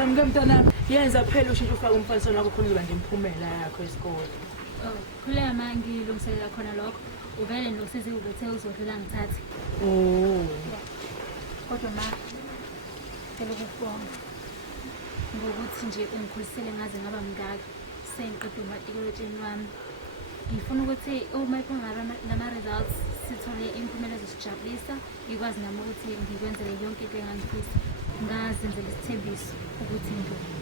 Samke mntanami yenza phela ushintshe ufake umfaniswano wakho khona uzoba ngemphumela yakho esikole. Oh, khuleka manje ngilungiselela khona lokho. Uvele nosisi ubethe uzodlula ngithathe. Oh. Kodwa ma ngicela ukubonga. Ngokuthi nje ungikhulisele ngaze ngaba mngaka. Sengiqedwe umatikuletsheni wami. Ngifuna ukuthi uma iphangara nama-results sithole imiphumela ezosijabulisa ngikwazi nami ukuthi ngikwenzele yonke into engangifisa ngazenzela isithembiso ukuthi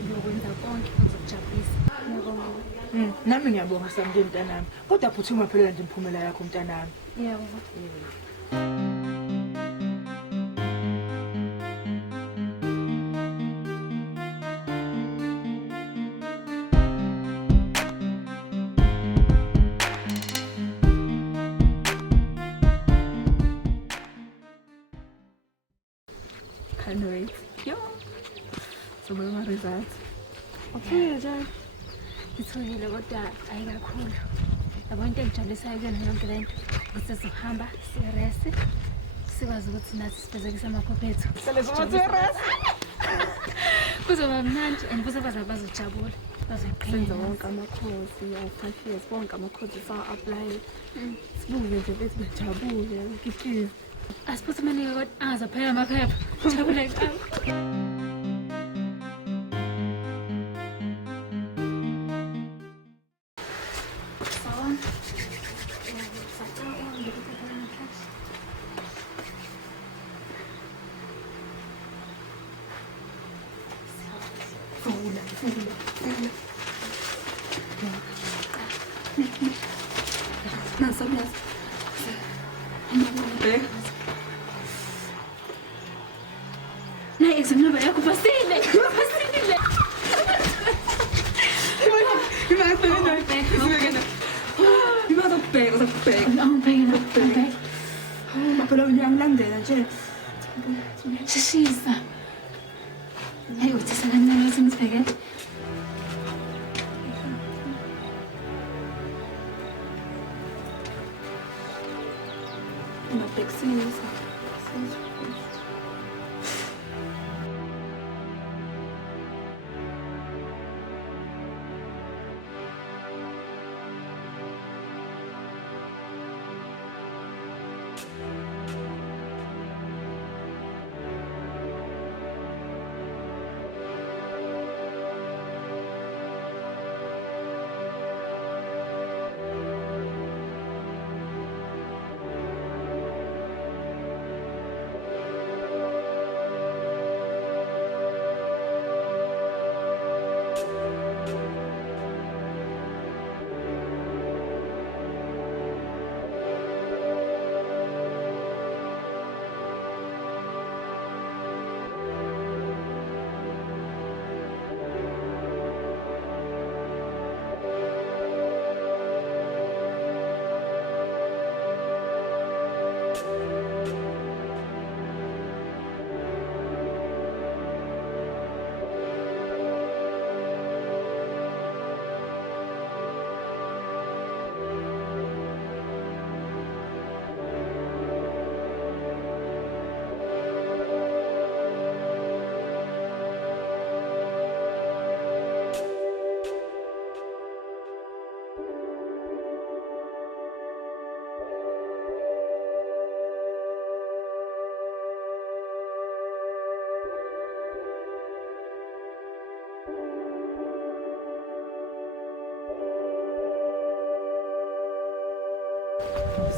ngiyokwenza konke okuzokujabulisa. Ngiyabonga. Nami ngiyabonga Samke mntanami kodwa phuthuma phela nje imiphumela yakho mntanami. Yebo. Can't wait. Yo. So my results. Okay, John. Ngithukile kodwa ayikakhulu. Yabo into engijabulisayo kuyona yonke lento ukuthi sizohamba sirest sikwazi ukuthi nathi sifezekise amaphupho ethu. Sirest. Kuzoba mnandi and futhi bazojabula. Senza wonke amakhosi ya 5 years wonke amakhosi sa-apply. Sibuke nje bethi bejabule ngikhiqize. Asiphuthi manike kodwa angazaphela amaphepha. Jabule kakhulu. Naye exam number yakho pasile. Phela uyangilandela nje. Shishisa. Hey, uthi sakancane ukuthi ngibheke. Ngabhekisisa.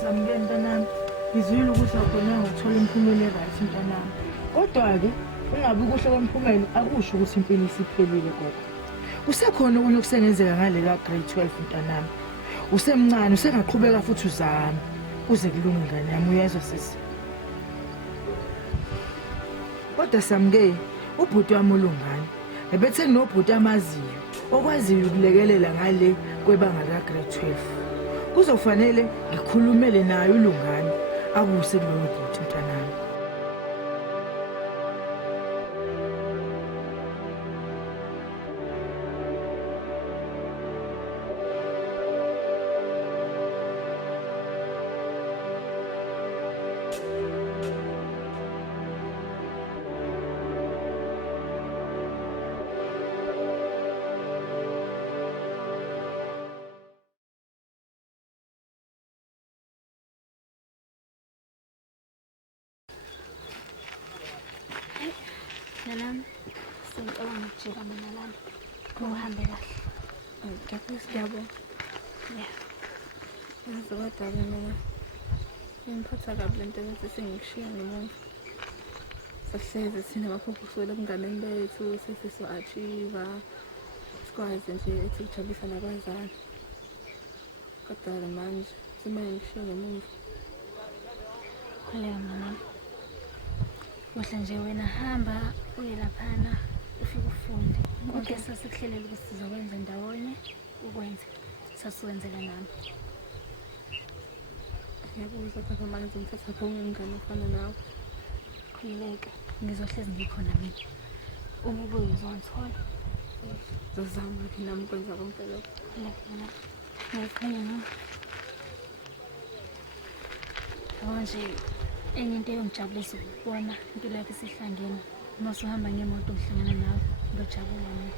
Samke mntanami ngizwile ukuthi akhona ukuthola imiphumela right mntanami kodwa ke ungabi kuhle kwemiphumela akusho ukuthi impilo isiphelile kodwa kusekhona okunye okusengenzeka ngale ka grade 12 mntanami usemncane usengaqhubeka futhi uzama uze kulunge ngane yami uyezwa sisi kodwa Samke ubhuti wami ulungane ebethe nobhuti amaziyo okwaziyo ukulekelela ngale kwebanga la grade 12 kuzofanele ngikhulumele naye ulungane akuse kulowo bhuti mntanami. ngiyajika mina lana. Uhambe kahle. Ngiyabonga. Yeah. Yazi kodwa-ke mina ingiphatha kabi le nto yokuthi sengikushiya ngemuva. Sahlezi thina baphuphusuke ebunganeni bethu sithi so-achieve-a sikwazi nje ethi kujabulisa nabazali. Kodwa-ke manje semane ngishiye ngemuva. Khuleka mama. Kuhle nje wena hamba uye laphana ufike ufunde. Konke sasikuhlelela ukuthi sizokwenza ndawonye ukwenze. Sasiwenzela nami. Ngiyabuza kodwa manje ngithatha khona umngane ofana nawe. Khuleka. Ngizohlezi ngikhona mina. Uma ubuye uzongithola. Ngizozama-ke nami ukwenza konke lokho. Khuleka mama. Ngiyakhanya nami. Manje enye into eyongijabulisa ukubona impilo yakho isihlangene. Uma usuhamba ngemoto uhlangana nawe ngiyajabula mina.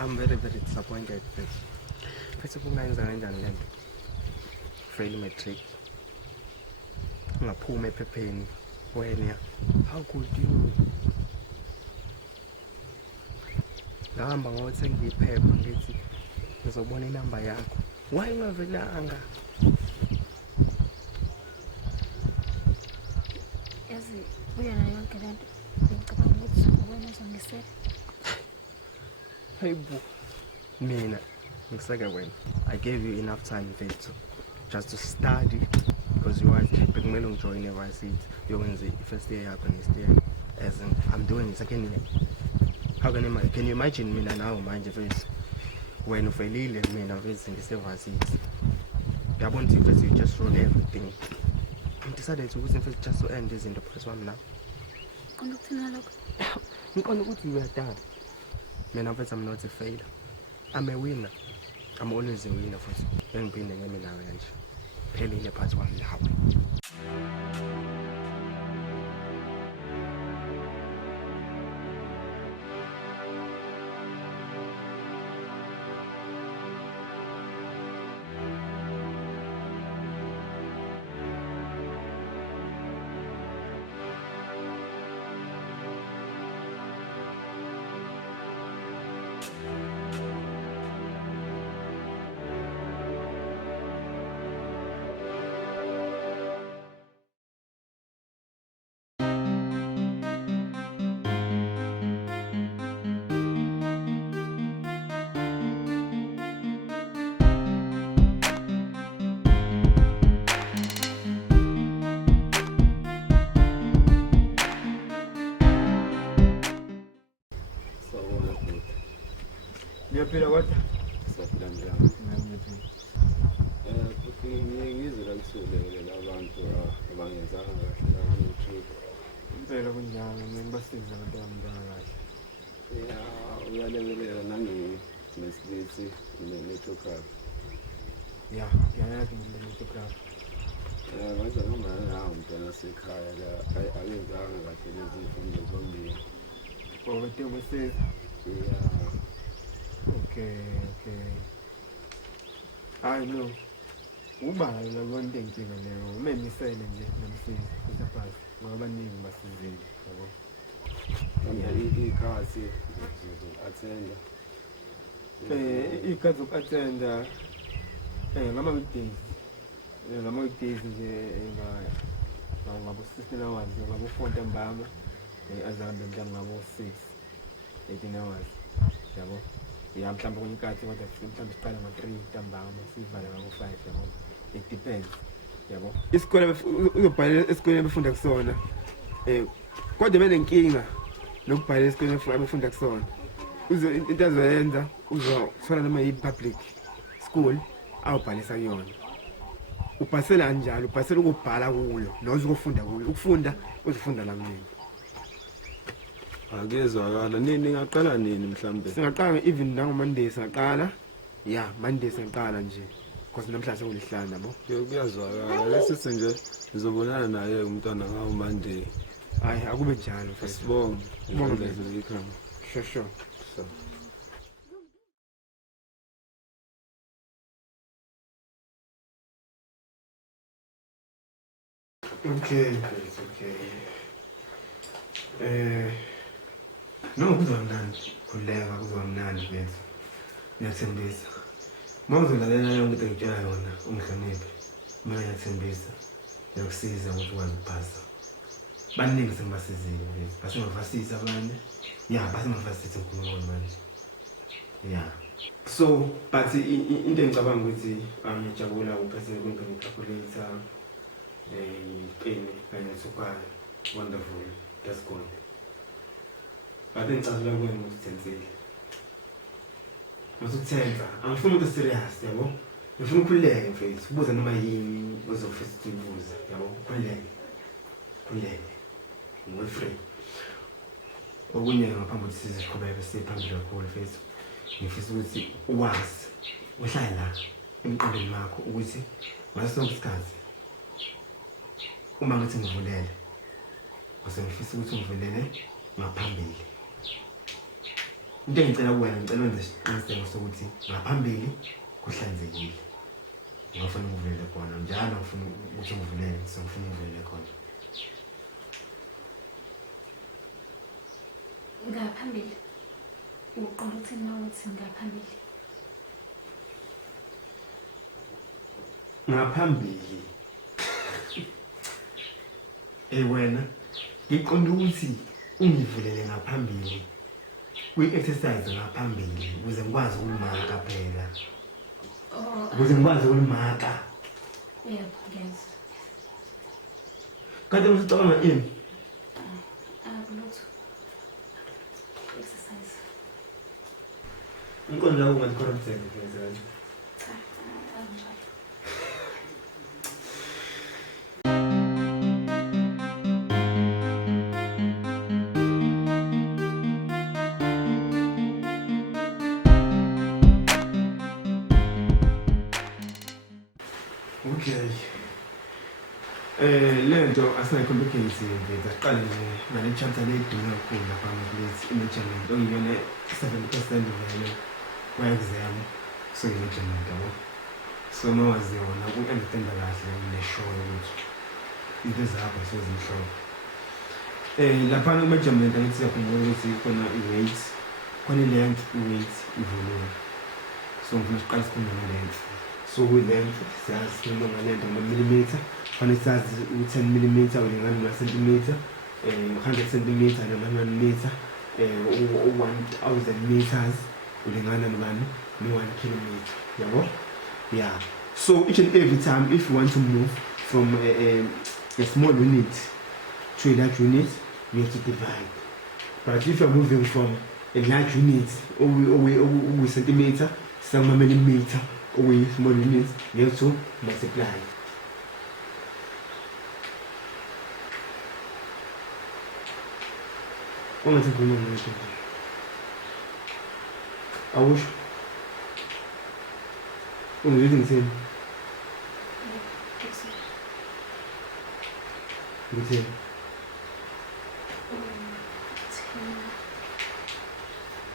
I'm very, very disappointed futhi kungayenza kanjani le nto. Fail matric. Ungaphuma ephepheni wena. How could you? Ngihamba ngothenga iphepha ngithi ngizobona inamba yakho. Why ungavelanga? Yazi uyena yonke lento ngicabanga ukuthi wena uzongisela. Hey boo. Mina ngiseke wena. I gave you enough time mfethu just to study because you want bekumele ungijoin evarsity yokwenza first year yakho next year as in, I'm doing second year. How can you imagine mina nawe manje mfethu wena ufelile mina mfethu ngisevarsity. Uyabona ukuthi mfethu you just roll everything. I'm decided ukuthi mfethu just to end izinto because wami now. Konke ukuthina lokho. Ngikona ukuthi we are done. Mina mfethu I'm not a failure. I'm a winner. I'm always a winner futhi. Engiphinde ngeme nawe kanje. Phelile phansi kwami nawe. Ngiyaphila kodwa Saphila njani? ngiyaphila. Futhi ngizela kusulekelela abantu abangenzanga kahle la matric. Impela kunjalo mina basiza abantu abangena kahle. Yeah, uyalekelela nange-mathematics ne-geography. Yeah, ngiyayazi mina ngizografa. Manje noma nawo umntwana sekhaya la akenzanga kahle lezi zifundo zombili. Wabethe umsebenzi. Yeah. Okay. I know. Ubani la konke inkinga leyo. Umemisele nje nomsizi kusaphazi. Ngoba baningi basizile, yabo. Manje ikhasi attenda. Iy'khathi zoku-attenda ngama-weekdays. Ngama-weekdays nje ngabo-16 hours, ngabo-4 ntambama azihambe mhlawumbe ngabo-6, 18 hours, yabo. Ya mhlawumbe kwenye inkathi kodwa mhlawumbe siqale ngo-3 ntambama sivale ngabo-5, yabo. It depends, yabo. Isikole uzobhalela esikoleni abafunda kusona. Kodwa benenkinga nokubhalela esikoleni abafunda kusona. Into azoyenza uzothola noma yi-public school awubhalisa kuyona. Ubhalisela kanjalo, ubhalisela ukubhala kuyo noze ukufunda kuyo. Ukufunda uzofunda la kumina. Akezwakala nini ngaqala nini mhlambe? Singaqala even nango-Monday singaqala. Ya, Monday singaqala nje. Because namhlanje sekulihlanu yabo. Kuyazwakala. Lesithi nje ngizobonana naye umntwana ngawo Monday. Hayi akube njalo mfethu. Sibonge. Sibonge. Ikhama. Sure. Okay, it's okay. No, kuzoba mnandi. Khuleka kuzoba mnandi mfethu. Ngiyathembisa. Uma uzolalela yonke into engitshela yona, ungihloniphe. Mina ngiyathembisa. Ngiyakusiza ukuthi ukwazi ukuphasa. Baningi sengibasizile mfethu. Basengivasisa abanye. Ya, basengivasisa uNkulunkulu manje. Ya. So, but into engicabanga ukuthi ngiyajabula ukuphasa kwi-calculator. Pain kanye nesukari. Wonderful. That's good. But ngicazula kuwena ukuthi thensile. Masukuthenza. Angifuni umuntu serious, yabo. Ngifuna ukhululeke mfethu. Ubuza noma yini ozofisa ukubuza, yabo. Khululeke. Uwe free. Okunye ngaphambi ukuthi siziqhubeke siphambili kakhulu mfethu. Ngifisa ukuthi uwazi uhlale la emqondweni wakho ukuthi ngaso sonke isikhathi uma ngithi ngivulele ngifisa ukuthi ngivulele ngaphambili. Into engicela kuwena ngicela wenze isiqiniseko sokuthi ngaphambili kuhlanzekile. Ngifuna ukuvulele khona njalo ngifuna ukuthi ngivulele ngifuna ukuvulele khona. Ngaphambili uqonda ukuthi mawuthi ngaphambili. Ngaphambili. Wena ngiqonda ukuthi ungivulele ngaphambili. Kwi-exercise ngaphambili ukuze ngikwazi ukumaka phela. Ukuze ngikwazi ukumaka. Yebo, ngiyeza. Kanti usicabanga ini? Akulutho. Exercise. Ngikona la ungathi corrupted phela. Cha, anjalo. Okay. Lento asingayikomplicate mfethu. Asiqale nje ngale chapter leyidume kakhulu lapha ngilethi i-measurement okuyiyona 70% vele kwa-exam sekuyi-measurement yabo. So mawazi yona ku-understanda kahle neshoyo ukuthi into zakho sezimhlophe. Laphana ku-measurement angithi siyakhumbula ukuthi khona i-weight, khona i-length, i-weight, i-volume. So ngifuna siqale sikhulume nge-length. So with-length siyazi sikhuluma ngalento ngama-millimeter. Kufanele sazi u-10 millimeter ulingana na-centimeter, 100 centimeter noma 1 meter, 1000 meters ulingana nobani no-1 kilometer, yabo. Yeah. So each and every time if you want to move from a small unit to a large unit, you have to divide. But if you are moving from a large unit or centimeter, some millimeter, or small units, you have to multiply. Ungathi ngikhuluma ngento. Awusho. Ungizwe ngithini? Ngithini?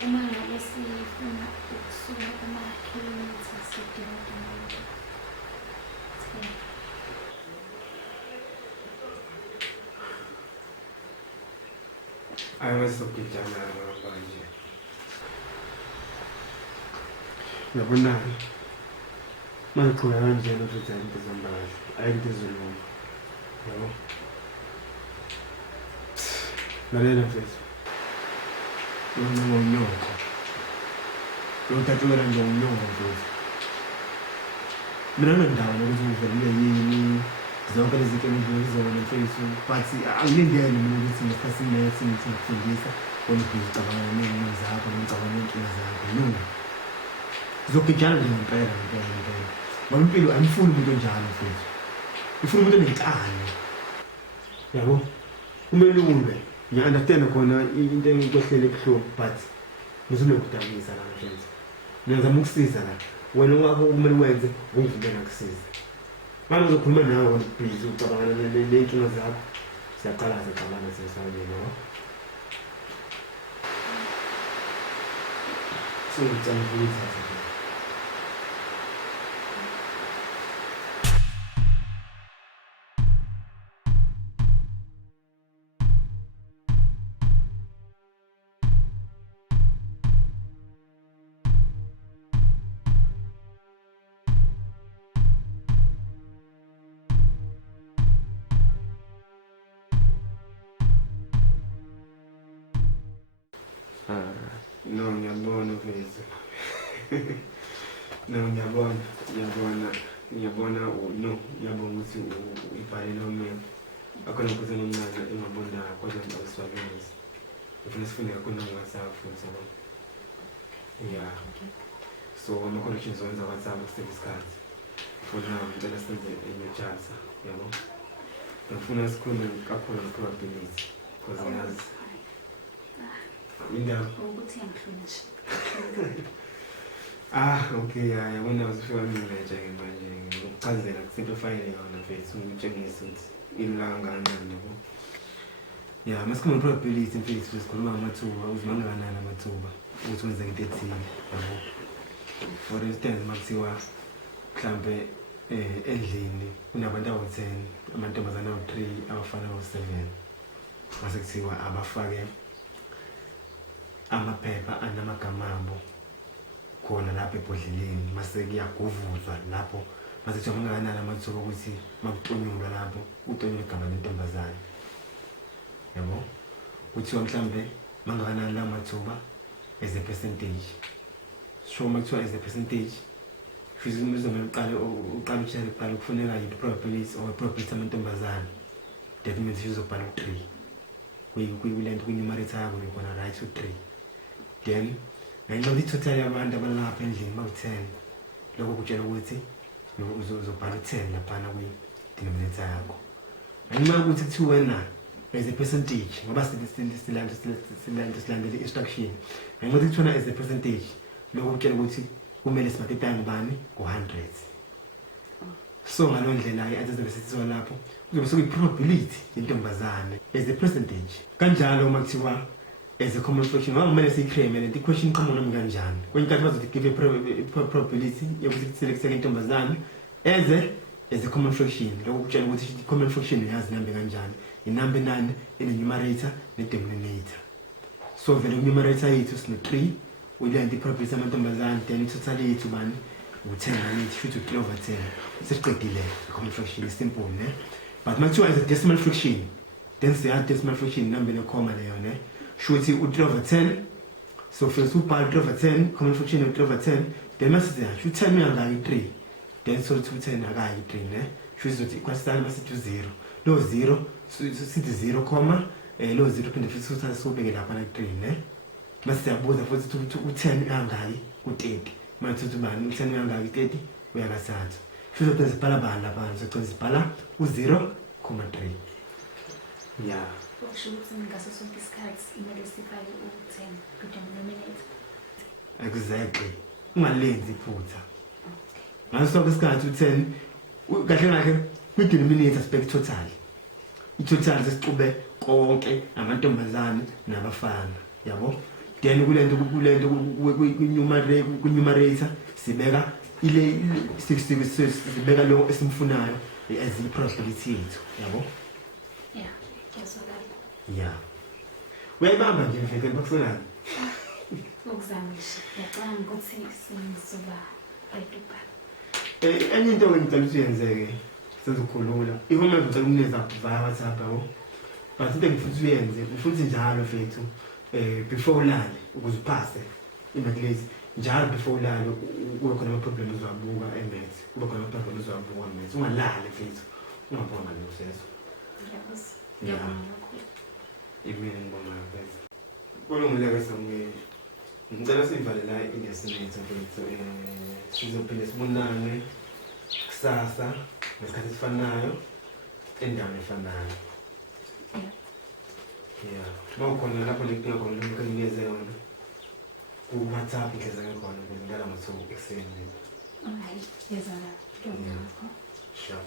Uma ngabe sifuna ukusuka kuma-kilometer sidinga imali. Ayakwazi ukugijana manje. Uyabona mangiqhubeka kanjena ukuthi ayinto ezambayo ayinto ezolunga yabo lalela mfethu uncoma unyoko lo tatumela nje unyoko mfethu mina nginendawo ukuthi ngivele yini zonke lezi zinto engizizona mfethu but angilindele mina ukuthi ngesikhathi ngifundisa olubhizi cabanga ney'nkinga zakho ngicabanga ney'nkinga zakho no ngizogijana nje ngempela ngoba impilo ayifuni umuntu onjalo mfethu ifuna umuntu onenkani yabo kumele ulwe ngiya-understand khona into engikwehlele ebuhlungu but ngizolokudabisa la mfethu ngiyazama ukusiza la wena wakho kumele wenze ungivumela kusiza manje uzokhuluma nawe olubhizi ucabangana ney'nkinga zakho siyaqala siyacabanga sesawuyena yabo so ngicela ukuyithatha no ngiyabona mfethu no ngiyabona no ngiyabona ukuthi uyibhalele omele akhona ukuthi nomncane engabonanga kodwa ngiyawuswabelisa ufuna sifunde kakhulu nangu-WhatsApp futhi yabo ya so ama-connections owenza WhatsApp kusele isikhathi for now ngicela senze enye chapter yabo ngifuna sikhulume kakhulu nge-probability because ngiyazi indaba ukuthi ngihlonishwe okay yabona uzifika mina nje manje ngokuchazela kusimplifyile yona mfethu ngitshengisa ukuthi ilula kangakanani yabo ya masikhuluma probability mfethu sikhuluma ngamathuba uzimanga kanani amathuba ukuthi wenze into ethile yabo for instance makuthiwa mhlambe endlini kunabantu awu-10 amantombazane awu-3 abafana awu-7 mase kuthiwa abafake amaphepha anamagama abo khona lapha ebhodleleni mase kuyaguvuzwa lapho mase kuthiwa mangakanani amathuba ukuthi makutonyulwa lapho utonyulwe igama lentombazane yabo kuthiwa mhlambe mangakanani la mathuba as a percentage so makuthiwa as a percentage futhi uzomele uqala utshele kuqala kufuneka yiphi probability or probability amantombazane that means uzobhala u-3 kuyilento kwi-numerator yakho khona right u-3 then ngenxa yokuthi itotal yabantu abalapha endlini bawu-10 lokho kutshela ukuthi uzobhala u-10 laphana kwi-denominator yakho ngenxa yokuthi kuthiwa wena as a percentage ngoba silandele i-instruction ngenxa yokuthi kuthiwa as a percentage lokho kutshela ukuthi kumele simatetayo ngubani ngo-100 so ngalo ndlela-ke antizivesethiwa lapho kuzobe sekuyi-probability yentombazane as a percentage kanjalo uma kuthiwa as a common fraction ngoba kumele siyikreme lento i-question iqhamuka nami kanjani kwenye inkathi bazothi give a probability yokuthi kuselektheke intombazane as a common fraction lokho kutshela ukuthi i-common fraction uyazi nambe kanjani inamba enani ene-numerator ne-denominator so vele ku-numerator yethu sine-3 uyilento i-probability amantombazane then i-total yethu bani u-10 nanithi futhi u-3/10 sesiqedile i-common fraction simple ne but makuthiwa as a decimal fraction then siyazi decimal fraction inamba ene-comma leyo ne shuthi u-3/10 so first ubhala u-3/10 common fraction u-3/10 then masithi shu 10 uyangaki 3 then so 210 akayi 3 ne shuthi zothi ikwasana masithi u0 lo 0 sithi 0 comma lo 0 phinde futhi uthatha sobeke lapha na 3 ne masithi yabuza futhi u10 uyangaki ku30 manje uthi bani u10 uyangaki 30 uyakathathu shuthi zothi sibhala bani lapha so sibhala u0.3 yeah okusho ukuthi ngaso sonke isikhathi imele sifake u-10 ku-denominator exactly ungalenzi iphutha ngaso sonke isikhathi u10 kahle kahle kwi-denominator sibheke total i-total sesixube konke amantombazane nabafana yabo then kulento kwi-numerator sibeka ile sibeka lo esimfunayo as i-probability yethu yabo yeah ngiyazwakala yeah uyayibamba nje mfethu bakufunani Ukuzamisha. Ngiyacabanga ukuthi sengizoba ready ukubhala. Enye into engicela ukuthi uyenzeke sezokhulula ihoma ngicela ukunikeza via WhatsApp yabo but into engifuna uyenze ufuthi njalo mfethu before ulale ukuze uphase imathilezi njalo before ulale kube khona ama-problems uzawabuka eMaths kube khona ama-problems uzawabuka eMaths ungalali mfethu ungabonga nokuseso Ngiyabonga kakhulu. imini ngibonga mfethu kulungile-ke samuyeli ngicela siyivale la i-lesson mfethu sizophinde sibonane kusasa ngesikhathi esifanayo endaweni efanayo uma ukhona lapho ngingakhona nginikeze yona ku-WhatsApp ngeze ngikhona ukuze ngala ngo-2 ekuseni. Alright, yazala. Ngiyabonga. Sure.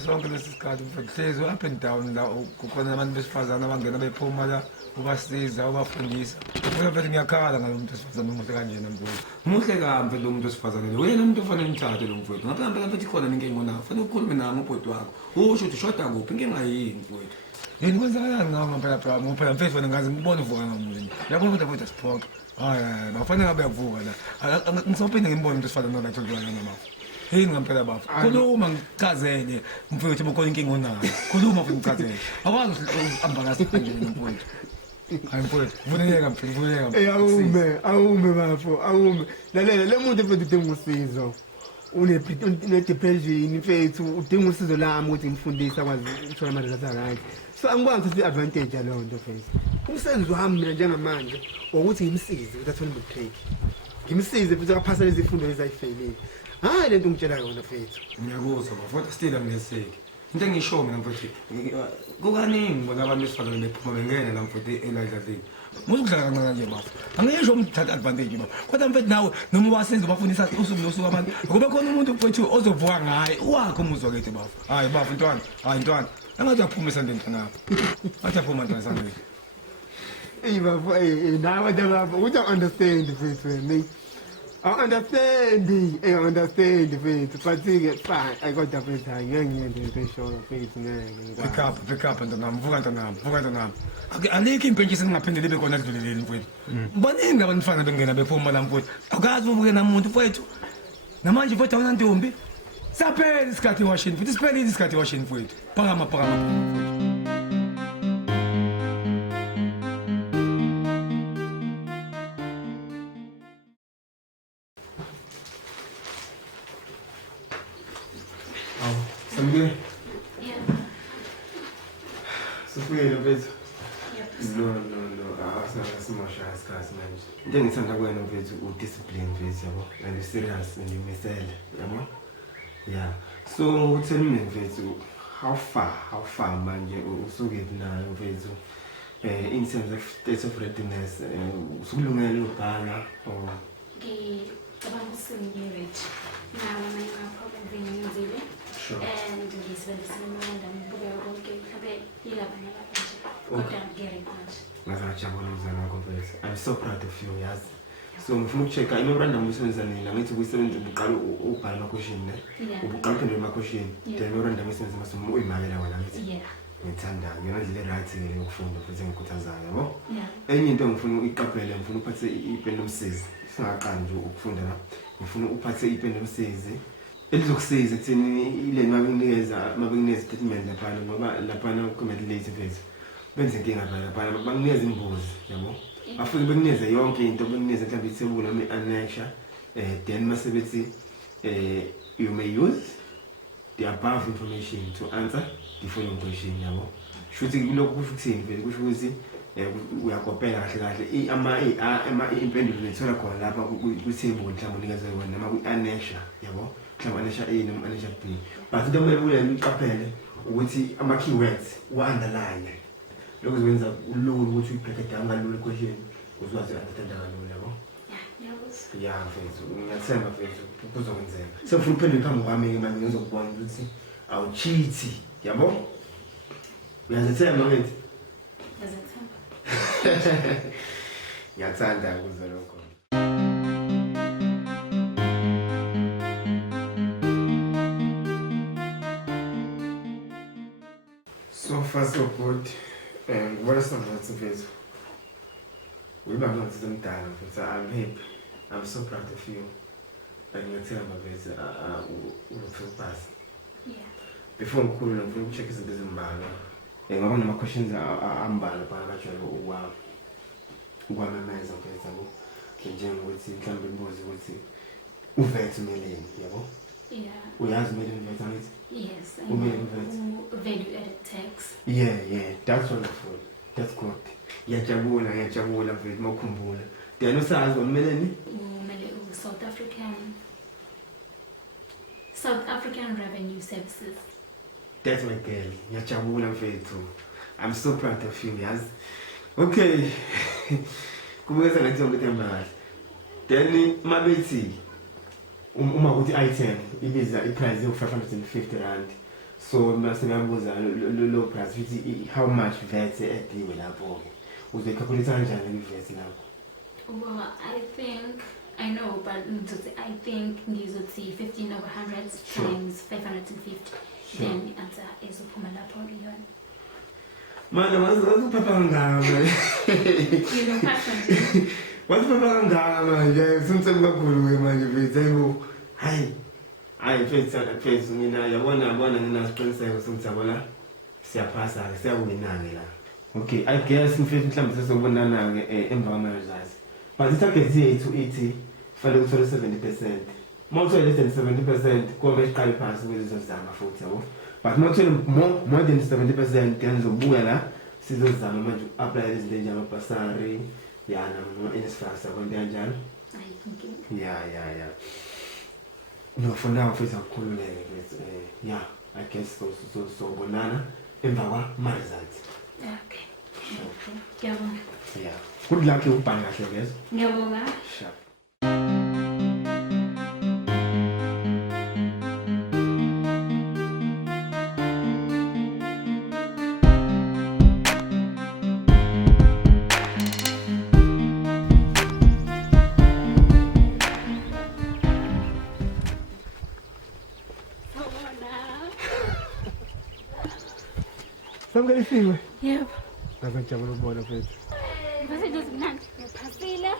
Sonke lesi sikhathi mfethu up and down la kukhona abantu besifazane abangena bephuma la ubasiza ubafundisa mina mfethu ngiyakhala ngalo muntu wesifazane omuhle kanjena mfethu muhle kambe lo muntu wesifazane lo yena umuntu ofanele ngithathe lo mfethu ngaphambi mfethu ikhona inkinga onayo fanele ukhulume nami ubhoti wakho usho ukuthi ushoda kuphi inkinga yini mfethu yini kwenzakalani ngawo ngempela phela ngophela mfethu wena ngazi ngibona uvuka ngamunye yabona ukuthi mfethu asiphoka hayi bafanele ngabe yavuka la ngisophinde ngimbone umuntu wesifazane lo nathi udlwana ngamafu yini ngempela bafo khuluma ngichazele mfethu bukhona inkinga onayo khuluma futhi ngichazele akwazi ukuhambakasa kanjena mfethu hayi mfethu vuneka mfethu vuneka awume bafo awume lalela le muntu mfethu udinga usizo une-depression mfethu udinga usizo lami ukuthi ngimfundise akwazi ukuthola ama-results right so angikwazi ukuthi i-advantage yaleyo nto mfethu umsebenzi wami mina njengamanje wokuthi ngimsize ukuthi athole i-break ngimsize futhi akaphasa lezi fundo ezayifeyilile hayi lento ngitshela yona mfethu ngiyakuzwa bafo still angineseki into engisho mina mfethu kukaningi ngibona abantu besifazane bephuma bengena la mfethu elayidlaleni muzukudlala kancane nje bafo angisho umthatha advantage bafo kodwa mfethu nawe noma uwasenza ubafundisa usuku nosuku abantu kube khona umuntu mfethu ozovuka ngaye wakho umuzwa kethu bafo hayi bafo ntwana hayi ntwana angathi aphuma esandleni kanapha athi aphuma ntwana esandleni bafo nawe bafo uthi understand mfethu me I understand, mfethu, but fine, I got the better, ngeke ngisho mfethu pick up ntonami vuka ntonami alikho impentshisi engingaphinde libe khona edluleleni mfethu baningi abantu fana bengena bephuma la mfethu akazi ubuke namuntu mfethu namanje mfethu awunantombi saphela isikhathi washini futhi siphelile isikhathi washini mfethu phakama Samugeni Yeah. sifuyele mfethu Yep. no asimosha isikhathi manje into engithanda kuwena mfethu udiscipline mfethu yabo and serious and umisele yabo yeah so tell me mfethu how far manje usukephi nayo mfethu in terms of state of readiness usukulungele ukubhala or Ngicabanga ukuthi ngiready. Nawo amanye ama-problems engiyenzile. Sure. And ngisebenzisa i-memorandum ngibukeka konke mhlawumbe yilabanye abantu nje. Kodwa ngiready manje. ngazajabula ukuzana kwakho mfethu I'm so proud of you yazi so ngifuna ukuchecka i-memorandum uyisebenza nini angithi ukuyisebenzisa ubuqala ubhala ama-question ne Yeah. ubuqala uphendula ama-question Yeah. then i-memorandum uyisebenza masomo uyimakela wena ngithi Yeah. ngithandayo yona ndlela right-ke yokufunda futhi engikhuthazayo yabo Yeah. enye into ngifuna uyiqaphele ngifuna uphathe ipeni lomsizi singaqali nje ukufunda la ngifuna uphathe ipeni lomsizi elizokusiza ekutheni ile mabekunikeza statement laphana ngoba laphana comment late mfethu benze inkinga phela laphana bakunikeza imbuzi yabo bafike bekunikeze yonke into bekunikeze mhlawumbe ithebula noma i-annexure then mase bethi you may use the above information to answer the following question yabo shuthi kulokho kusho ukuthini vele kusho ukuthi uyakopela kahle kahle impendulo lethola khona lapha ku-table mhlawumbe unikezwe yona noma kwi-annexure yabo mhlawumbe annexure A noma annexure B but into kumele uyiqaphele ukuthi ama-keywords uwa-underline lokho kuzokwenza ulula ukuthi uyi-break down kalula i-question uzwazi understand kalula yabo Ya mfethu, ngiyathemba mfethu kuzokwenzeka. Sengifuna uphendule phambi kwami manje ngizokubona ukuthi awuchithi, yabo? Uyazethemba mfethu? Ngiyazethemba. Ngiyathanda ukuzwa lokho. So far so good. Ngibona sengathi mfethu. Uyibamba ngathi semdala mfethu. I'm happy. I'm so proud of you. Ngiyathemba mfethu ufuna pass. Yeah. Before ngikhuluma ngifuna ukucheck izinto ezimbalwa. Ngoba nama questions ambalwa phakathi ukwamameza mfethu yabo. Njengokuthi mhlawumbe imbuzi ukuthi uvet umeleni, yabo? Yeah. Uyazi umeleni vet angithi? Yes. I Umeleni know vet. value added tax. Yeah, that's wonderful. That's good. Ngiyajabula mfethu mawukhumbula. Then usazi umeleni? Umele South African Revenue Services. That's my girl. Ngiyajabula mfethu. I'm so proud of you, yes. Okay. Kubukeza ngathi ngithemba kahle. Then mabethi uma uthi item ibiza iprice of 550 rand. So mase ngiyabuza lo price ukuthi how much VAT ediwe lapho. Uzecalculate kanjani i-VAT lapho? Well, I know, but I think ngizothi 15 over 100 times 550. Sure. Then the answer is uphuma lapho kuyona. Manje wazuphatha kangaka. Ngizophatha nje. Wazuphatha kangaka manje. Simthemba kakhulu manje mfethu. Hayibo. Hayi mfethu mina yabona nginasiqiniseko sokuthi yabona siyaphasa siyawinana la. Okay, I guess mfethu mhlawumbe sesizobonana ke emva kwama results. But i-target yethu ithi fanele uthole 70%. Mawuthole less than 70% koma iqale phansi kwezizozama futhi yabo. But mawuthole more than 70% then uzobuya la sizozama manje apply izinto njengama-bursary yana no-NSFAS konke kanjalo. Yeah. No, for now mfethu akukhululeke mfethu. Yeah, I guess sobonana emva kwama results. Okay. Ngiyabonga. Yeah. Good luck ubhale kahle guys. Ngiyabonga. Sharp. Samgalisiwe. Yebo. Ngizojabula ukubona mfethu. Ngiphathile zimnandi. Ngiphasile.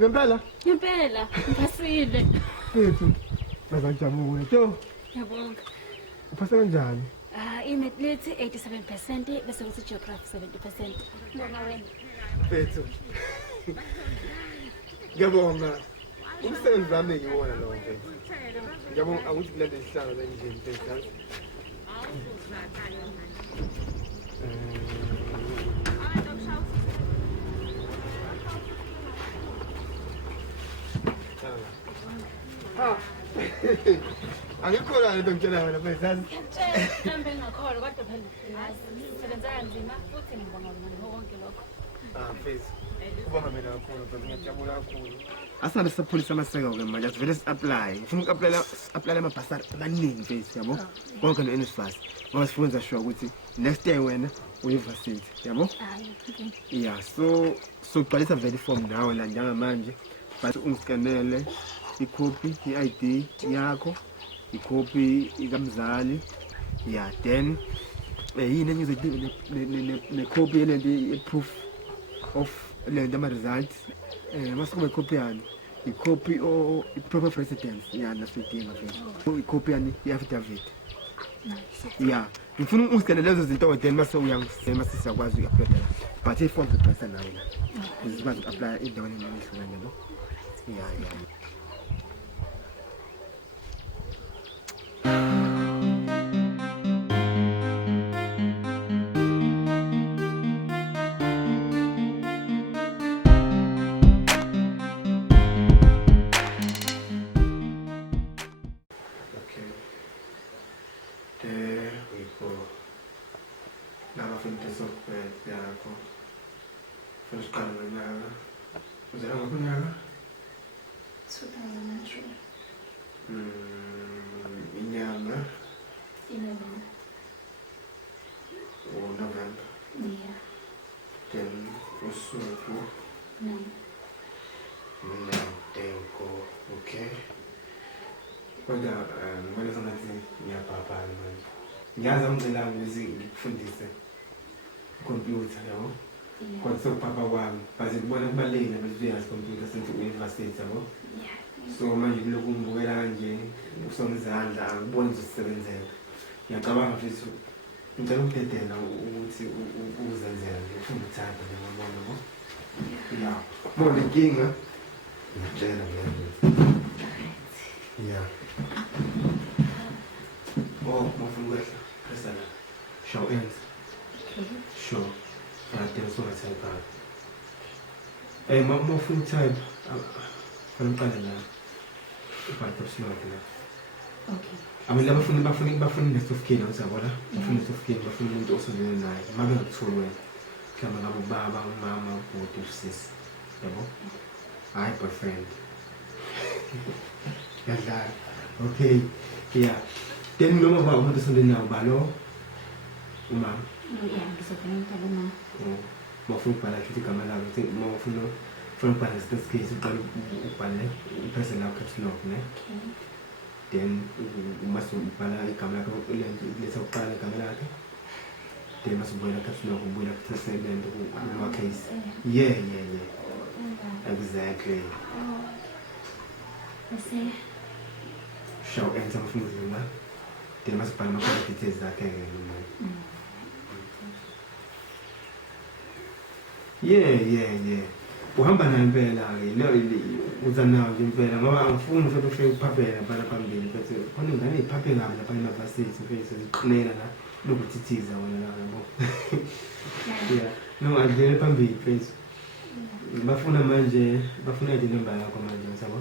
Ngempela? Ngempela, ngiphasile. Mfethu. Ngizojabula. Tjo. Ngiyabonga. Uphasa kanjani? Imath lithi 87% bese kuthi geography 70%. Ngibonga wena. Mfethu. Ngiyabonga. Umsebenzi wami ngiwona lo mfethu. Ngiyabonga akuthi kulento isihlalo la nje mfethu. Angikholwa lento ngitshela wena mfethu. Mhlambe ngakholwa kodwa phela sisebenza kanzima futhi ngibonga wena konke lokho. Mfethu. Kubonga mina kakhulu mfethu ngiyajabula kakhulu. Asabe sapholisa amaseko ke manje asivele si-apply. Ngifuna uku-apply amabhasari amaningi mfethu yabo. Konke no-NSFAS. Ngoba sifuna ukwenza sure ukuthi next year wena uyivarsity yabo? Okay. Yeah, so ugcwalisa vele form nawe la njengamanje. But ungiscanele i-copy i-ID yakho, i-copy ikamzali. Yeah, then yini enye izoyithi ne-copy yelento i-proof of lento ama-results. Masikuba i-copy yani, i-copy or i-proof of residence yani nasiyidinga vele. I-copy yani i-affidavit. Yeah, ngifuna ungiscanele lezo zinto then mase uyangisema sisakwazi uku-uploada la. But i-form zibhalisa nawe la. Uzikwazi uku-apply endaweni ehlukene yabo. Yeah. There we go. Now I think this up yakho. First color nyaka. Uzela ngokunyaka? 2003. Inyanga 11. November. Yeah. Then usuku 9. Tenko. Okay. Kodwa ngibona sengathi ngiyabhabhala manje. Ngiyazi amcela ukuthi ngikufundise computer yabo. Yeah. Kodwa sokupapa kwami baze kubona kubalulekile ukuthi uyazi computer senze university yabo. Yeah. So manje kuloko ngibukela kanje usona izandla angiboni uzisebenzela. Ngiyacabanga futhi ngicela ukudedela ukuthi uzenzela nje ufuna ukuthanda ngiyabona yabo. Yeah. Mona inkinga ngiyatshela ngiyazi. Yeah. Oh, mafuna ukwehla. Pressa la. Show ends. Okay. Sure. Then so I type out. Hey, mafuna type. Fanipana la. Iphatha smart la. Okay. Amela bafuna next of kin usabona. Bafuna next of kin, bafuna umuntu osondele naye. Mabe ngakuthola wena. Kama ngabo baba, umama, ubhuti, usisi. Yabo? Hayi boyfriend. Yadlala. Okay. Yeah. Then noma ba umuntu osondele naye ubalo. Umama. Yeah, ngizokwenza uma. Mafuna ukubhala futhi igama lakho ukuthi mafuna ukubhala isicase uqala ubhale iphase lakho caps lock ne. Okay. Then mase ubhala igama lakho letha uqala igama lakho. Then mase ubhala caps lock ubuya kuthese lento ku case. Yeah. Exactly. Bese Show enter mafuna ukuzima. Then mase ubhala ama details zakhe ke. Yeah. Uhamba nayo impela ke. Lo uza nayo impela ngoba angifuni futhi ufike uphaphela phana phambili bese khona ingane iphaphe kabi lapha university bese ziqinela la lokuthithiza wena la yabo. Yeah. No adlele phambili bese. Bafuna ide number yakho manje sabo.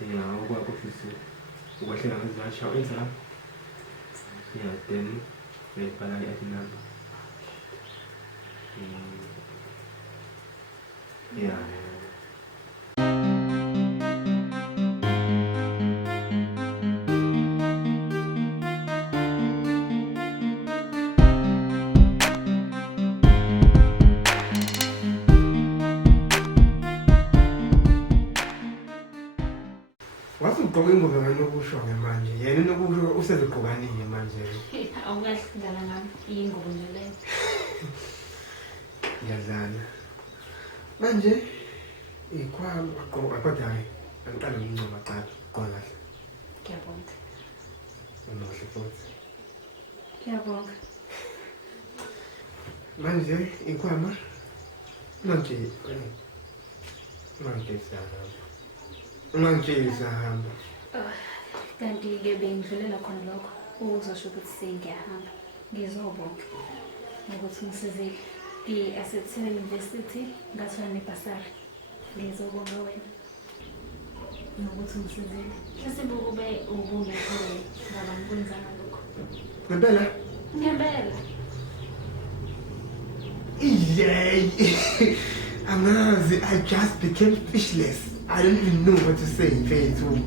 Yeah, okwakho futhi ukwahlela ngezasho enza la. Yeah, then bhala ide number. Yeah. Wathi ugqoka ingubo nganokusho ngemanje. Yena nokusho usezigqokanile manje. awungahlala ngami ingubo nje leyo. Ngiyadlala. Manje ikhwama aqoqa kodwa hayi angiqale ukuncoma qala qala kahle. Ngiyabonga. Unohle futhi. Ngiyabonga. Manje ikhwama manje sahamba. Kanti-ke bengidlulela khona lokho uzosho ukuthi sengiyahamba. Ngizobonga ngokuthi ngisizile. Ngi-Asethile University ngathola nebhasari. Ngizobonga wena ngokuthi ngisizile. Mhlawumbe kube ubungekho ngaba ngikwenzanga lokho. Ngempela? Ngempela. Yay! Angazi, I just became speechless. I don't even know what to say, mfethu.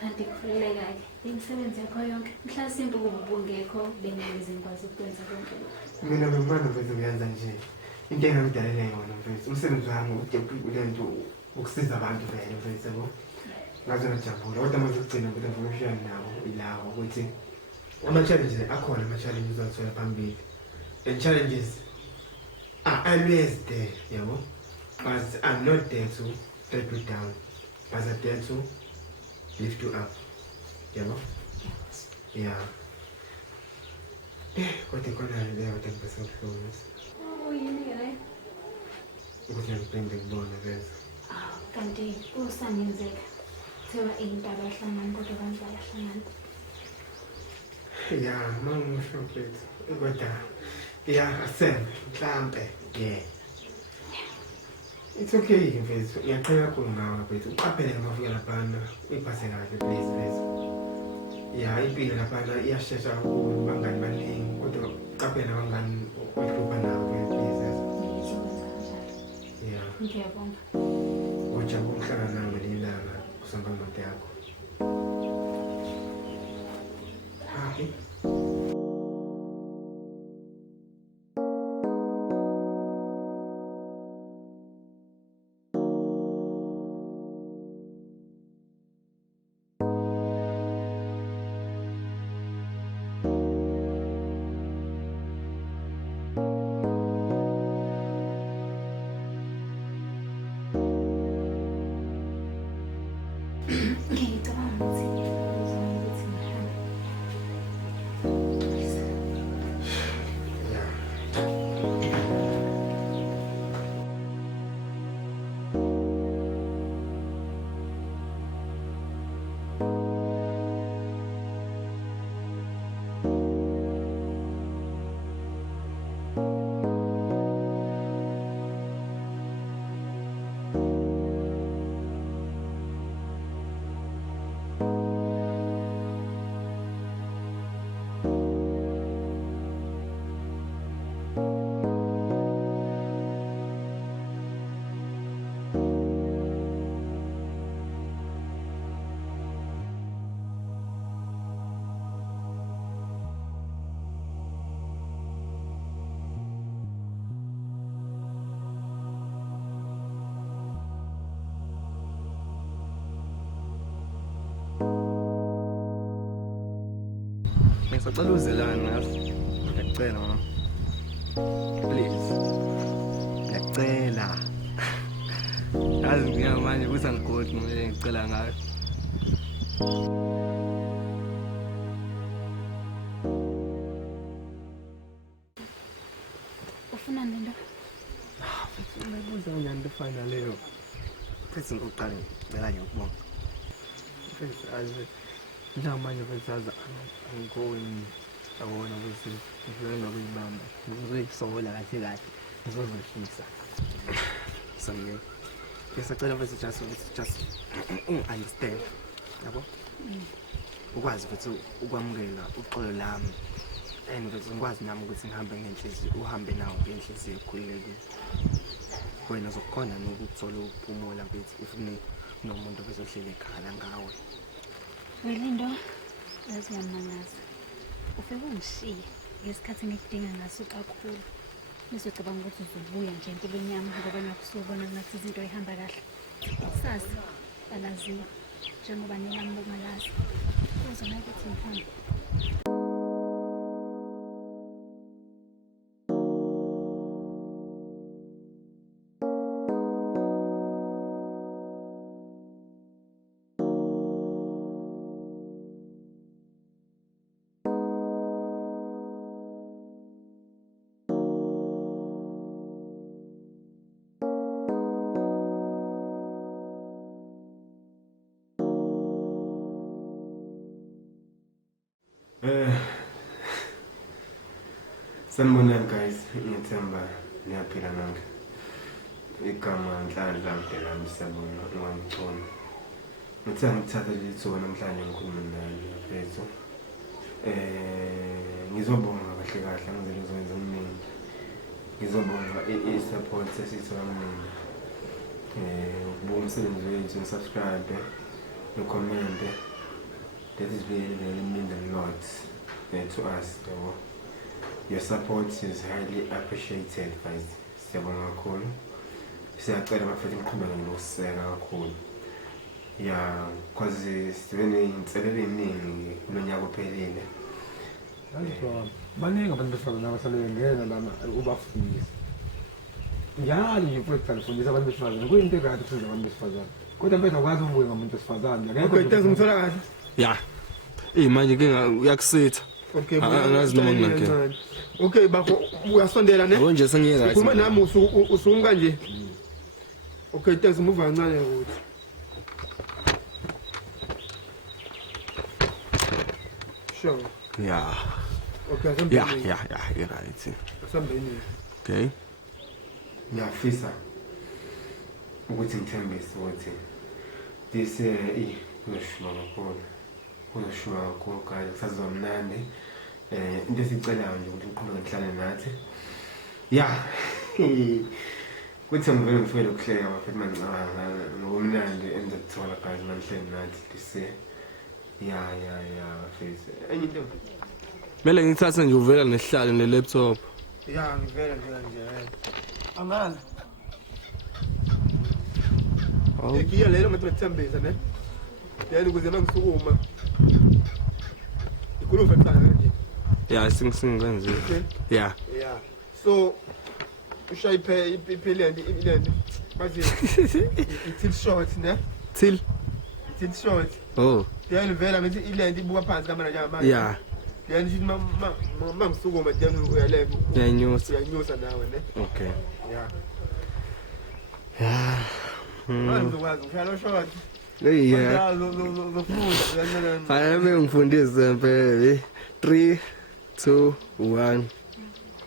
Kanti kufaneleka-ke imisebenzi yakho yonke mhlasimbe kube ubungekho bengingeze ngikwazi ukwenza konke lokho. Mina nomama mfethu ngiyenza nje. Into engangidalele yona mfethu. Umsebenzi wami ulento ukusiza abantu vele mfethu yabo. Ngaze ngajabula kodwa manje ukugcina ukuthi information nabo ilawo ukuthi ama-challenges akhona ama-challenges uzathola phambili. And challenges are always there, yabo. But I'm not there to take you down. But I'm there to lift you up. Yabo? Yeah. Kodwa khona leyo kodwa ngibese ngikuhlonze. Oh, yini-ke le? Ukuthi ngiphinde ngibone veze. Kanti kusangenzeka kuthiwa iy'ntaba yahlangana kodwa abantu bayahlangana. Yeah, mangisho mfethu. Kodwa yeah, asembe mhlambe. Yeah. It's okay mfethu. Ngiyaqhela kakhulu ngawe mfethu. Uqaphele ngafika laphana. Uyiphathe kahle please mfethu. Yeah, impilo laphana iyashesha kakhulu bangani baningi kodwa uqaphele abangani ohlupha nawe please. Ngizokwenza kanjalo. Yeah. Ngiyabonga. Ujabule ukuhlala nawe. Ngicabanga ukuthi uzama ukuthi ngihambe. Ngisacela uzelane ngathi ngiyacela mama. Please. Ngiyacela. Yazi ngingamanje ukuthi angigodi ngeke ngicela ngayo. Ufuna nento? Ubuza kanjani into fana leyo? Futhi ngokuqala ngicela nje ukubonga. Futhi azi njengamanje futhi azi angikoni yabona ukuthi ngifuna nokuyibamba. Ngizoyisola kahle kahle. Ngizozehlisa. Samye. Ngisacela futhi just understand. Yabo? Ukwazi futhi ukwamukela uxolo lami. And futhi ngikwazi nami ukuthi ngihambe ngenhliziyo, uhambe nawo ngenhliziyo ekhululekile. Wena uzokhona nokuthola ukuphumula mfethu ufune nomuntu ozohlala ekhala ngawe. Welindo, yazi ngiyamangaza. Ufike ungishiye ngesikhathi ngikudinga ngaso kakhulu. Ngizocabanga ukuthi uzobuya nje empilweni yami ngoba nakusubona ngathi izinto ihamba kahle. Kusasa alaziwa njengoba nami ngomalazi. Uzona ukuthi ngihambe. Sanibonani guys, ngiyethemba niyaphila nonke. Igama Nhlanhla Mdelami Sabona ungangicona. Ngithe ngithatha leli thuba namhlanje ngikhuluma naye mfethu. Ngizobonga kahle kahle ngizele ngizokwenza umningi. Ngizobonga i-support esithola mina. Ukubonga umsebenzi wethu, subscribe, comment. That is really mean a lot to us. Your support is highly appreciated guys. Siyabonga kakhulu. Siyacela bafethu ngiqhubeke nokuseka kakhulu. Yeah, because sivene inselele eziningi kulonyaka ophelile. Baningi abantu besifazane abahlale bengena lana ubafundisa. Njalo nje mfowethu alifundisa abantu besifazane. Kuyinto ekade ukufundisa abantu besifazane. Kodwa mfethu akwazi ukubuka ngamuntu besifazane. Okay, thanks ngithola kahle. Yeah. Manje ke uyakusitha. Okay, angazi noma ngingakhe. Okay, bafo uyasondela ne? Yebo nje sengiye right. Ukhuluma nami usunga nje. Okay, thanks move kancane ukuthi. Sure. Yeah. Okay, Yeah, you're right. Asambeni. Okay. Ngiyafisa ukuthi ngithembise ukuthi this kuzoshuma kakhulu. Kuzoshuma kakhulu kahle kusazomnandi. Into esicelayo nje ukuthi uqhubeke ngihlale nathi. Yeah. Kuthi ngivele ngifele ukuhleka bafethu mancane ngokumnandi enze ukuthola guys manhleli nathi this. Yeah, bafethu. Enye into. Mele ngithathe nje uvela nehlalo ne laptop. Yeah, ngivela nje. Angala. Igiya lelo ngathembisa ne. Yani ukuze mangisukuma. Ikhuluma kancane nje. Yeah, singikwenze. Yeah. So ushayiphe iphilende bathi till short ne? Till it's short. Oh, Then vela ngithi ilento ibuka phansi kamera njengamanje. yeah. Then ngithi mangisukuma then uyaleka. Uyanyusa. Uyanyusa nawe ne. Okay. Yeah. Yeah. Manje ngizokwazi ushaya short. Yeah. Zofunda. Fanele ngifundise phela. 3 2 1.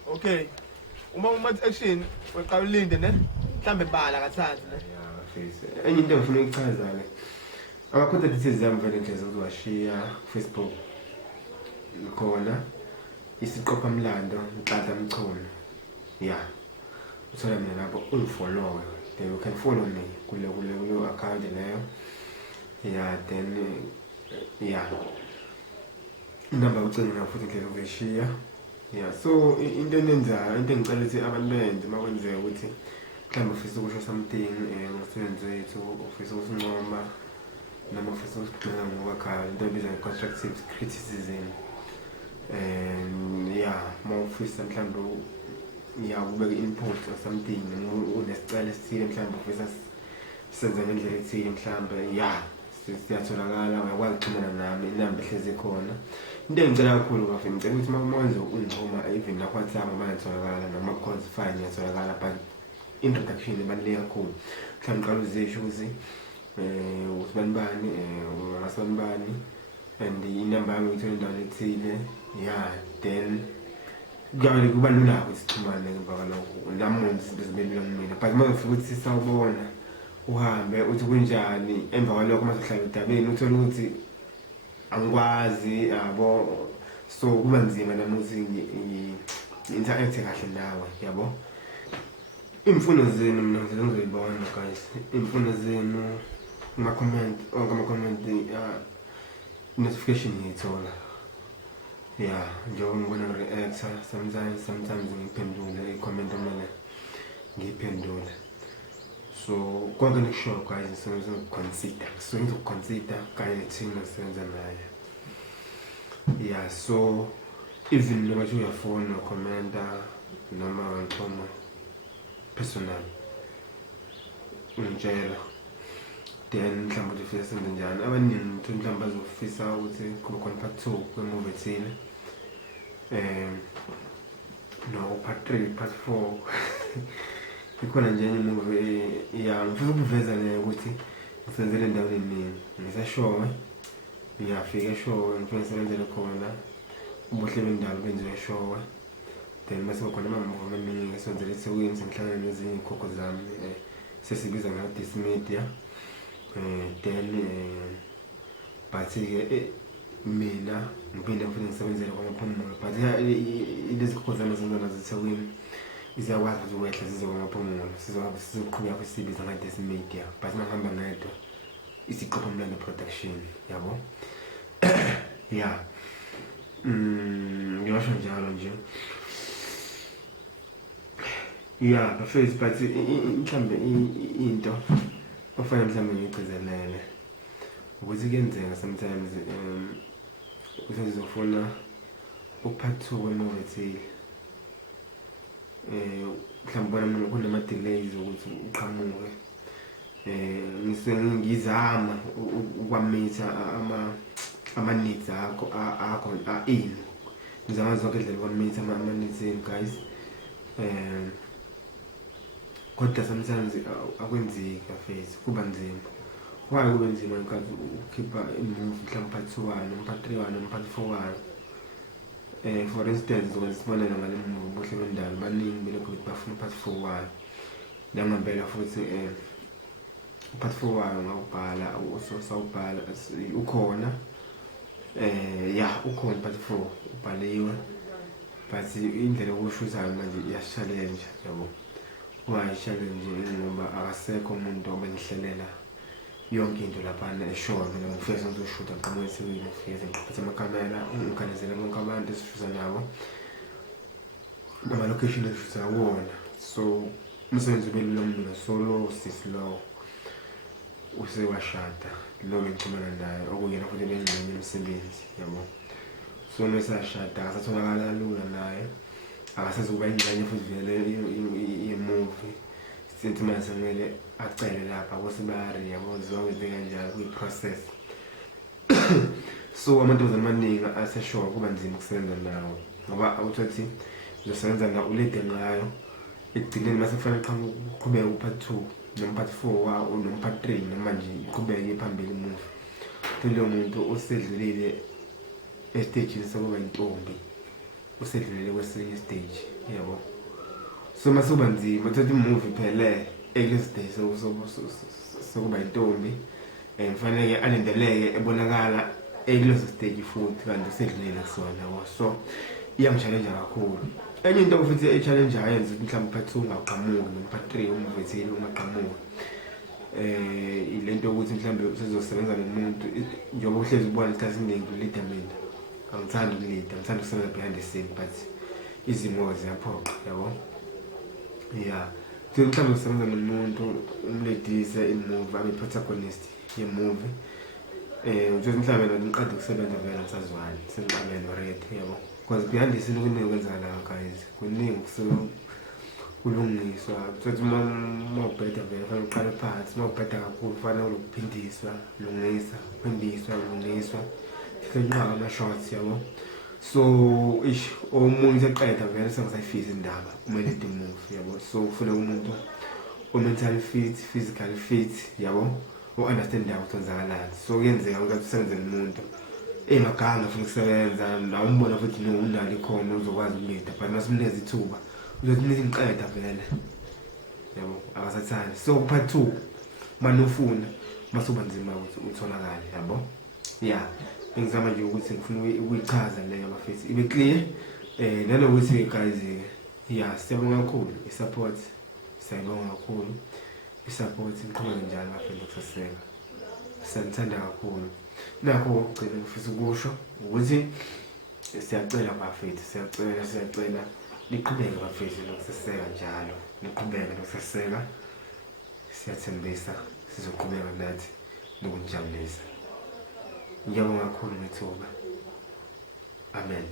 Okay. Uma action weqala ulinde ne. Mhlambe bala kathathu ne. Face. Enye into engifuna ukuchaza le. Ama-content details yami vele nje ngizowashiya Facebook. Khona isiqopha mlando uqada mchunu. Yeah. Uthola mina lapho ungifollow. Then you can follow me kule account leyo. Yeah, then yeah. Number ucinga futhi ngeke ukuyishiya. Yeah, so into enenzayo into engicela ukuthi abantu benze makwenzeka ukuthi mhlawumbe ufisa ukusho something ngomsebenzi wethu ufisa ukusincoma noma ufisa usigcina ngokwakhayo into ebizwa nge-constructive criticism. And yeah, uma ufisa mhlawumbe ubeka input or something unesicelo esithile mhlawumbe ufisa senze ngendlela ethile mhlawumbe yeah siyatholakala uyakwazi ukuxhumana nami inamba ihlezi khona. Into engicela kakhulu bafini ngicela ukuthi makumonze ungixhuma even naku-WhatsApp bayatholakala noma calls fine iyatholakala but introduction ebaluleke kakhulu. Mhlawumbe uqala uzisho ukuthi usibani ungasibani and inamba yami uyithola endaweni ethile. Yeah, then kuba lula ukuthi sixhumane emva kwalokho namuzi izinto zibe lula kumina but uma ufika ukuthi sisawubona uhambe uthi kunjani emva kwalokho uma sohlala edabeni uthola ukuthi angikwazi yabo so kuba nzima nami ukuthi interact kahle nawe yabo. Imfuno zenu mina ngizozibona guys, imfuno zenu ama-comment ama-comment notification ngiyithola. Yeah, njengoba ngibona reactor sometimes ngiphendule i-comment amele ngiyiphendule. So konke nikusho guys ngizoconsider kanye nethina senza naye. Yeah, so even noma nje uyafona ukomenta noma ngixhuma personal ungitshela then mhlawumbe uthi ufisa senze njani. Abaningi mhlawumbe bazofisa ukuthi kube khona part 2 kwemovie ethile no part 3 part 4 ikhona nje enye movie yeah ngifisa ukuveza le ukuthi ngisenzele endaweni eningi ngisashowe ngiyafika eshowe ngifuna ngisebenzele khona ubuhle bendalo benziwe eshowe then mase kukhona ama-movie amaningi esenzele eThekwini sengihlangana nezinye ikhokho zami sesibiza nge-Dis Media then but-ke mina ngiphinde futhi ngisebenzele kwamaphumulo but lezi khokho zami ezenza nazo eThekwini iziyakwazi ukuthi uwehla zize kwamaphumulo sizoqhubeka kwesibiza nge-Dis Media but mangihamba ngedwa isiqopha mlando production yabo. Yeah, ngiyasho njalo nje. Yeah, bafethu but mhlambe into ofanele mhlambe ngigcizelele ukuthi kuyenzeka sometimes uzofuna ukuphatha kwemovie ethile mhlawumbe bona kunama-delays ukuthi uqhamuke ngizama ukwamitha ama-needs akho ini ngizama zonke indlela ukwamitha ama-needs eni guys kodwa sometimes akwenzeki face kuba nzima. Why kube nzima because ukhipha imovie mhlawumbe part 1 noma part 3 noma part 4 for instance ngizibonela ngale movie ubuhle bendalo baningi belokhu bafuna part 4 nangempela futhi part 4 ngawubhala usawubhala ukhona yeah ukhona part 4 ubhaliwe but indlela okushuzayo manje iyachallenge yabo. Why challenge ngoba akasekho umuntu obengihlelela yonke into laphana eshona mina ngifisa ngizoshuta ngiqhamuke eSewini ngifisa ngiphathe amakamera ngikanizela bonke abantu esishuza nabo nama-location esishuza wona so umsebenzi ube lula mina solo sislow usewashada lo ngixhumana naye okuyena futhi bengingene emsebenzi yabo. So mesashada akasatholakala lula naye akasazokuba ingxenye futhi vele i-movie since manje kumele acele lapha kosibari yabo zonke izinto kanjalo kwi-process. So amantombazane amaningi aseshowa kuba nzima ukusebenza nawo ngoba awuthothi uzosebenza na ulide ngayo ekugcineni mase kufanele uqhubeke u-part 2 noma-part 4 noma-part 3 noma nje iqhubeke phambili emuva. Loyo muntu usedlulile esitejini sokuba intombi, usedlulile kwesinye stage yabo. So mase kuba nzima uthothi imuvi iphele ekule stage sokuba intombi kufanele alindeleke ebonakala ekuleso stage futhi kanti usedlulile kusona yabo. So iyangishallenge kakhulu. Enye into futhi e-challenge ayenza ukuthi mhlawumbe part 2 ungaqhamuki noma part 3 umvethile ungaqhamuki. Ilento ukuthi mhlawumbe usezosebenza nomuntu njengoba uhlezi ubona isikhathi esiningi ulida mina. Angithandi ukulida, ngithanda ukusebenza behind the scene but izimo ziyaphoqa yabo. Yeah. So mhlawumbe usebenza nomuntu umledise i-movie abe protagonist ye-movie. Uthi mhlawumbe lo niqeda ukusebenza vele ngisazwani sengiqabene already yabo. Because behind the scene kuningi okwenzakala guys, kuningi kulungiswa. Uthi uma ubheda vele fanele uqale phansi, uma ubheda kakhulu fanele ukuphindiswa, lungisa, phindiswa, lungiswa. Senqaba ama-shots yabo. So omunye eqeda vele sengisayifisa indaba kumele movie yabo. So ufuna umuntu o-mentally fit, physically fit yabo, o-understand ukuthi kwenzakalani. So kuyenzeka ukuthi usebenze nomuntu emaganga ufuna ukusebenza nawe umbona futhi unalo ikhono uzokwazi ukulida but masimnikeza ithuba uzothi niqeda vele yabo akasathani. So part 2 manufuna masuba nzima ukuthi utholakale yabo. Yeah, ngizama nje ukuthi ngifuna ukuyichaza leyo bafethu ibe clear. Nanokuthi guys yeah, siyabonga kakhulu i-support, siyabonga kakhulu i-support, niqhubeke njalo bafethu kusaseka. Siyathanda kakhulu. Nakho ukugcina ngifisa ukusho ukuthi siyacela bafethu, siyacela niqhubeke bafethu nokuseseka njalo, niqhubeke nokuseseka. Siyathembisa sizoqhubeka nathi nokunijabulisa. Ngiyabonga kakhulu ngethuba. Amen.